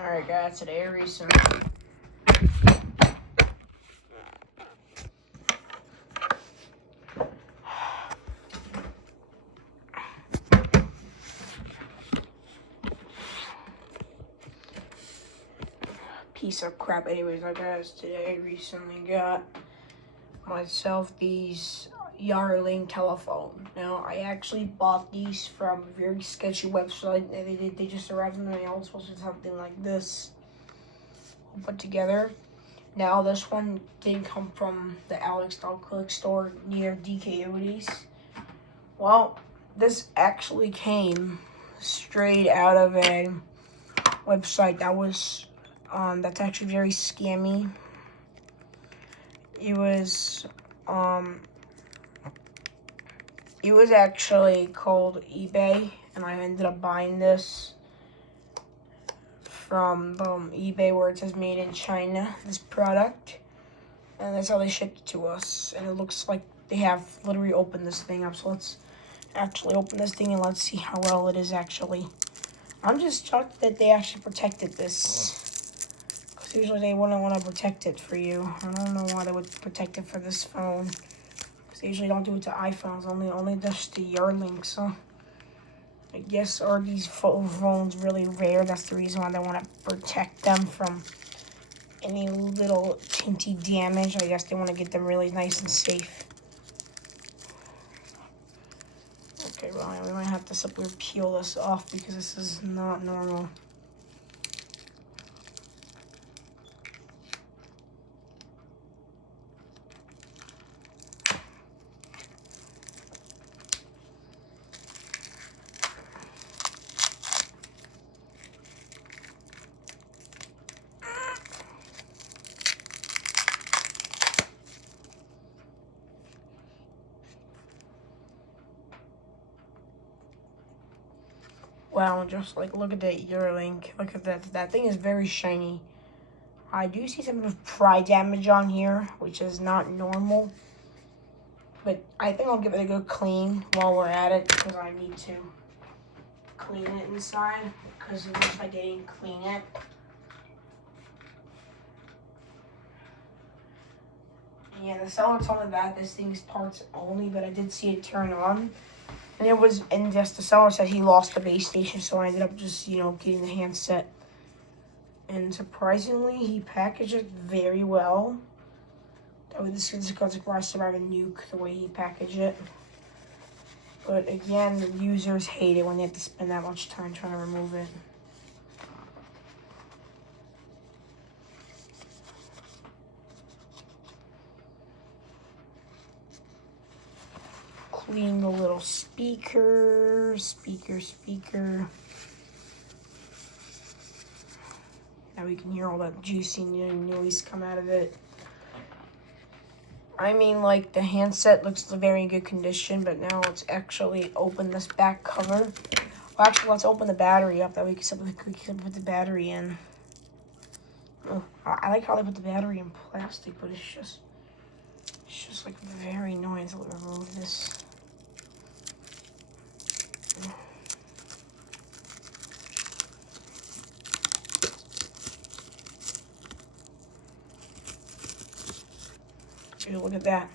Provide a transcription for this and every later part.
Alright guys, today recent piece of crap. Anyways, guys, today I recently got myself these Yarling telephone. Now, I actually bought these from a very sketchy website. They just arrived in the mail. It's supposed to be something like this, all put together. Now, this one didn't come from the Alex.click store near DK Udi's. Well, this actually came straight out of a website that was that's actually very scammy. It was actually called eBay, and I ended up buying this from eBay, where it says made in China, this product, and that's how they shipped it to us. And it looks like they have literally opened this thing up. So let's actually open this thing and let's see how well it is actually. I'm just shocked that they actually protected this, because usually they wouldn't want to protect it for you. I don't know why they would protect it for this phone, because they usually don't do it to iPhones, only just to Yarling. So I guess, are these phones really rare? That's the reason why they want to protect them from any little tinty damage. I guess they want to get them really nice and safe. Okay, well, we might have to simply peel this off because this is not normal. Wow, just like, look at that Yarling. Look at that. That thing is very shiny. I do see some of pry damage on here, which is not normal. But I think I'll give it a good clean while we're at it, because I need to clean it inside, because it looks like I didn't clean it. Yeah, the seller told me that this thing's parts only, but I did see it turn on. And just the seller said he lost the base station, so I ended up just, getting the handset. And surprisingly, he packaged it very well. This is because I survived a nuke, the way he packaged it. But again, the users hate it when they have to spend that much time trying to remove it. Clean the little speaker. Now we can hear all that juicy noise come out of it. I mean, like, the handset looks in very good condition, but now let's actually open this back cover. Well, actually, let's open the battery up. That way we can simply put the battery in. Oh, I like how they put the battery in plastic, but it's just like very annoying. So let me remove this. Look at that.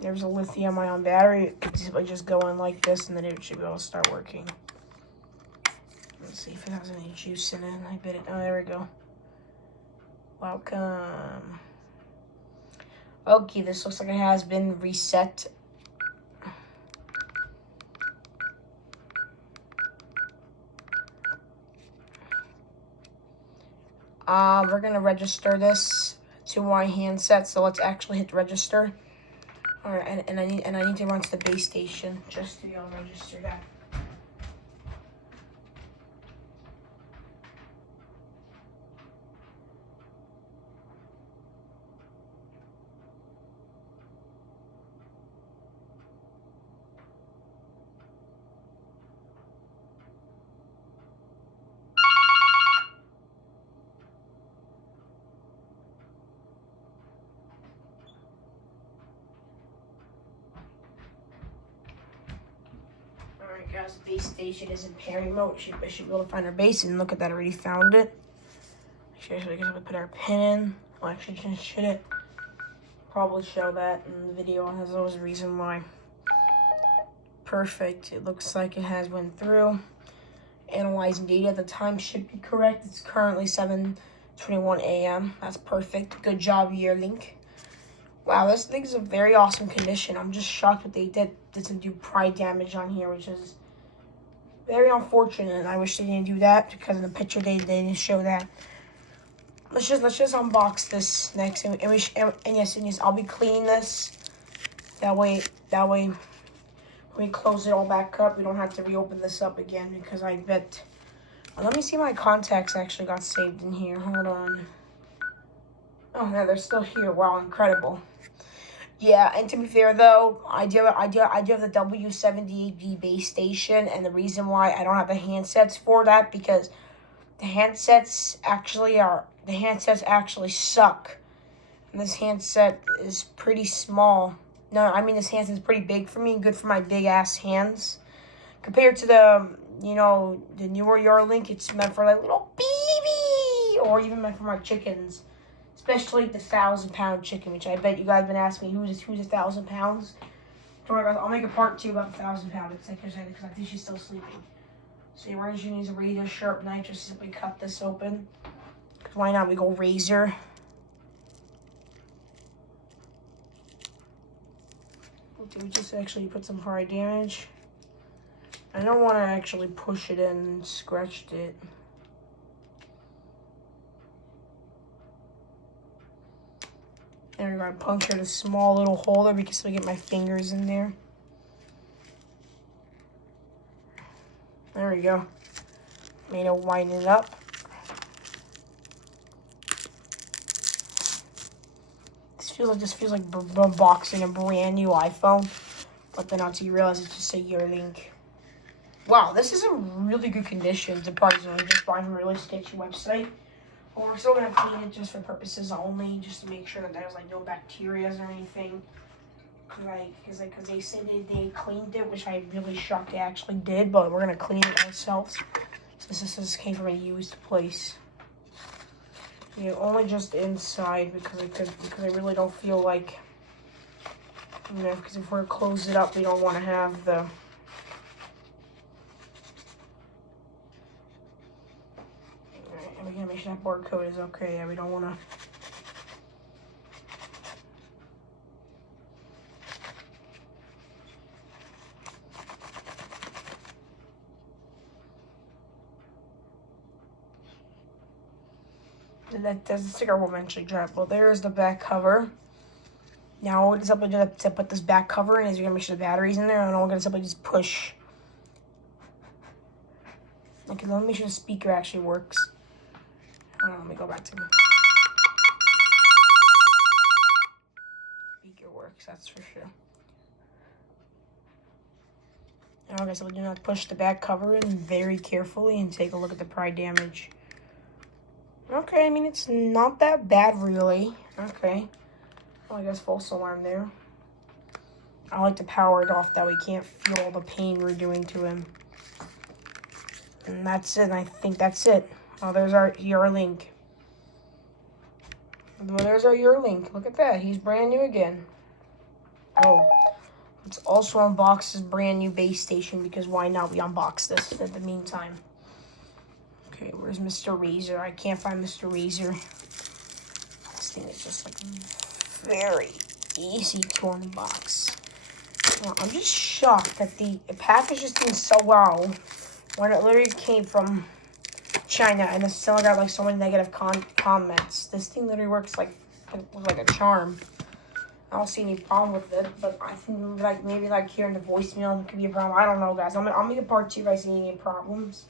There's a lithium-ion battery. It's just go in like this, and then it should be able to start working. Let's see if it has any juice in it. I bet it. Oh, there we go. Welcome. Okay, this looks like it has been reset. We're gonna register this to my handset, so let's actually hit register. All right, and I need to run to the base station just to be able to register that. Alright guys, the base station is in pairing mode. I should be able to find our base, and look at that, I already found it. Seriously, I guess we put our pin in. Well, actually, should it probably show that in the video? There's always a reason why. Perfect. It looks like it has went through. Analyzing data. The time should be correct. It's currently 7:21 a.m. That's perfect. Good job, Yearling. Wow, this thing's a very awesome condition. I'm just shocked that they didn't do pry damage on here, which is very unfortunate. I wish they didn't do that because in the picture they didn't show that. Let's just unbox this next, and yes, I'll be cleaning this. That way, when we close it all back up, we don't have to reopen this up again because I bet. Let me see, my contacts actually got saved in here. Hold on. Oh yeah, they're still here. Wow, incredible. Yeah, and to be fair though, I do have the W78B base station, and the reason why I don't have the handsets for that because the handsets actually suck. And this handset is pretty small. No, I mean this handset is pretty big for me, good for my big ass hands. Compared to the the newer Yearling, it's meant for like little baby, or even meant for my chickens. Especially the 1,000-pound chicken, which I bet you guys been asking me who's 1,000 pounds. Don't worry, guys. I'll make a part 2 about the 1,000-pound because I think she's still sleeping. So we're going to use a razor sharp knife just to simply cut this open. Because why not? We go razor. We just actually put some pry damage. I don't want to actually push it in and scratched it. And we're going to puncture the small little hole there because I get my fingers in there. There we go. Made it widen it up. This feels like unboxing a brand new iPhone. But then until you realize it's just a Yearling. Wow, this is in really good condition. Surprisingly, just buying a really sketchy website. But we're still gonna clean it just for purposes only, just to make sure that there's like no bacteria or anything. Cause they said they cleaned it, which I'm really shocked they actually did. But we're gonna clean it ourselves. Since this came from a used place. Yeah, only just inside because I really don't feel like because if we're close it up, we don't want to have the. We're gonna make sure that barcode is okay. Yeah, we don't want to. The sticker will eventually drop. Well, there's the back cover. Now what is up to put this back cover in is you're gonna make sure the battery's in there, and we're gonna simply just push. Okay, let me make sure the speaker actually works. Let me go back to speaker works, that's for sure. Okay, so we do not push the back cover in very carefully and take a look at the pry damage. Okay, I mean it's not that bad really. Okay. Well, I guess false alarm there. I like to power it off that we can't feel all the pain we're doing to him. And that's it. I think that's it. Oh, there's our Yearling. Well, there's our Yearling. Look at that. He's brand new again. Oh, let's also unbox this brand new base station because why not? We unbox this in the meantime. Okay, where's Mr. Razor? I can't find Mr. Razor. This thing is just like very easy to unbox. Well, I'm just shocked that the package is doing so well when it literally came from China and it's still got like so many negative comments. This thing literally works like a charm. I don't see any problem with it, but I think maybe hearing the voicemail could be a problem. I don't know, guys. I'll make a part 2 if I see any problems.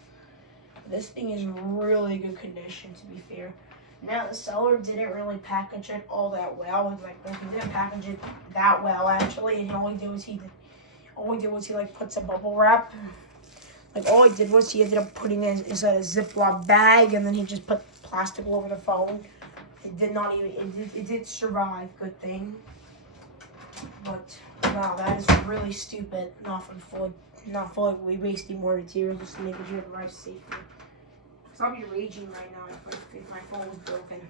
This thing is really good condition, to be fair. Now the seller didn't really package it all that well. He didn't package it that well actually. And all he did was he like puts a bubble wrap. Like all he did was he ended up putting it in a Ziploc bag, and then he just put plastic all over the phone. It did not even. It did survive. Good thing. But wow, that is really stupid. Not fully wasting more material just to make sure it arrives safely. I'll be raging right now if my phone was broken.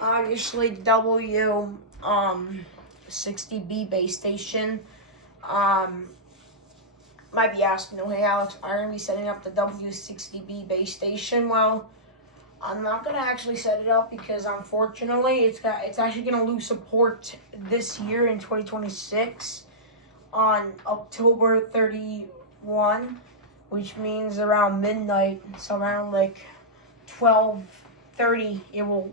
Obviously, W60B base station. Might be asking, oh, hey Alex, are you going to be setting up the W60B base station? Well, I'm not going to actually set it up because unfortunately it's actually going to lose support this year in 2026 on October 31, which means around midnight, so around like 12:30 it will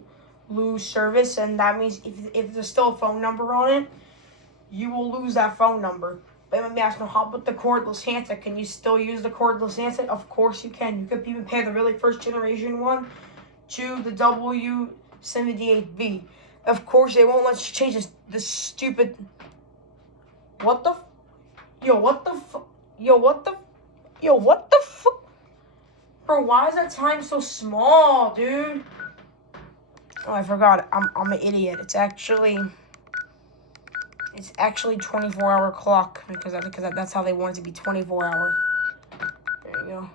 lose service, and that means if there's still a phone number on it, you will lose that phone number. But let me ask, how about the cordless handset? Can you still use the cordless handset? Of course you can. You could even pay the really first generation one to the W78B. Of course, they won't let you change this stupid... What the... Yo, what the fuck? Bro, why is that time so small, dude? Oh, I forgot. I'm an idiot. It's actually 24-hour clock because that's how they want it to be, 24 hour. There you go.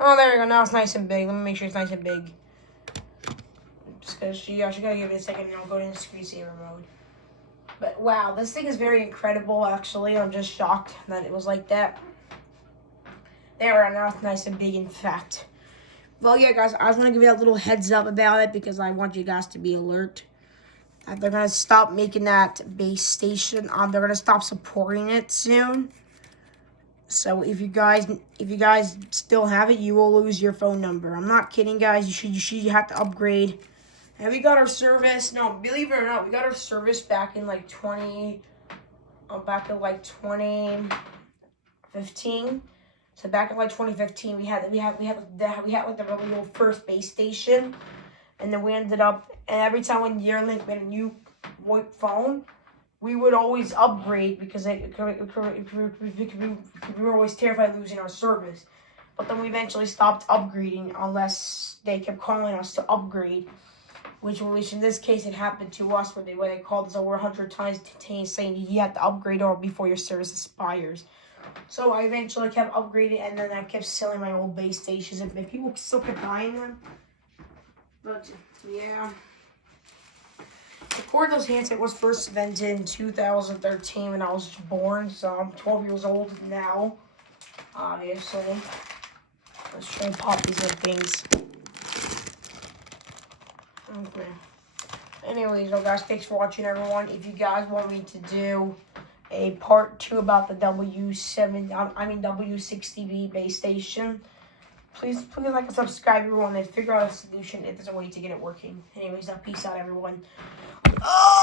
Oh, there you go. Now it's nice and big. Let me make sure it's nice and big. Just because you gotta give it a second and I'll go into screensaver mode. But wow, this thing is very incredible, actually. I'm just shocked that it was like that. There we are. Now it's nice and big and fat. Well, yeah, guys, I just want to give you a little heads up about it because I want you guys to be alert. They're going to stop making that base station. They're going to stop supporting it soon. So if you guys still have it, you will lose your phone number. I'm not kidding, guys. You have to upgrade. And we got our service. No, believe it or not, we got our service back in like 2015. So back in like 2015, we had like the really old first base station, and then we ended up, and every time when Yearlink made a new VoIP phone, we would always upgrade because we were always terrified of losing our service. But then we eventually stopped upgrading unless they kept calling us to upgrade, which in this case it happened to us where they called us over 100 times saying you have to upgrade or before your service expires. So I eventually kept upgrading, and then I kept selling my old base stations, and people still kept buying them. But yeah, the cordless handset was first invented in 2013 when I was born, so I'm 12 years old now, obviously. Let's try and pop these little things. Okay. Anyways, well, guys, thanks for watching, everyone. If you guys want me to do a part 2 about the W60B base station, please like and subscribe, everyone, and figure out a solution if there's a way to get it working. Anyways, now peace out, everyone. Oh!